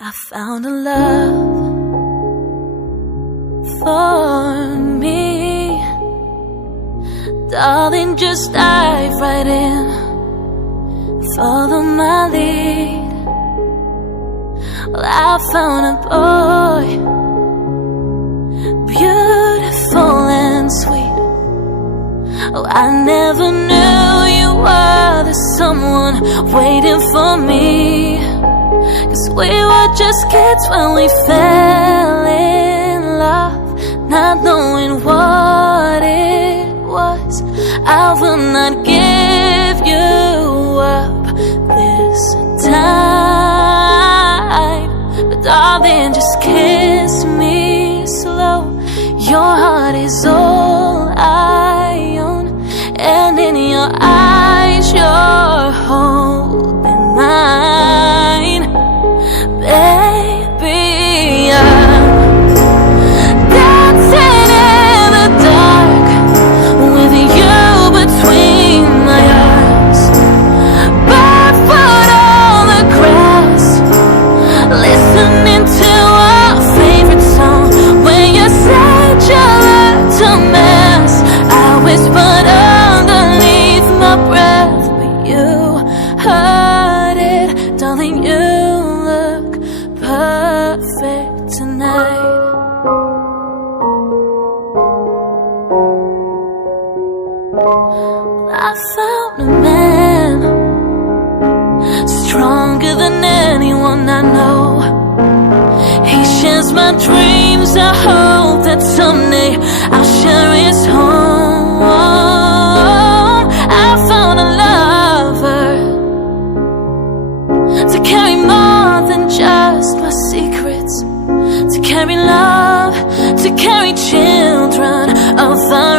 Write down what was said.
I found a love for me. Darling, just dive right in, follow my lead. Well, I found a boy, beautiful and sweet. Oh, I never knew you were the someone waiting for me. 'Cause we were just kids when we fell in love, not knowing what it was. I will not give you up this time, but darling, just kiss me slow. Your heart is all I own, and in your eyes you're holding mine. Baby, I'm dancing in the dark with you between my arms, barefoot on the grass, listening to our favorite song. When you said you looked a mess, I whispered underneath my breath, but you heard it, darling. You look perfect tonight. I found a man stronger than anyone I know. He shares my dreams. I hope that someday I'll share his home. I found a lover to carry more than just my secrets, to carry love, to carry children of our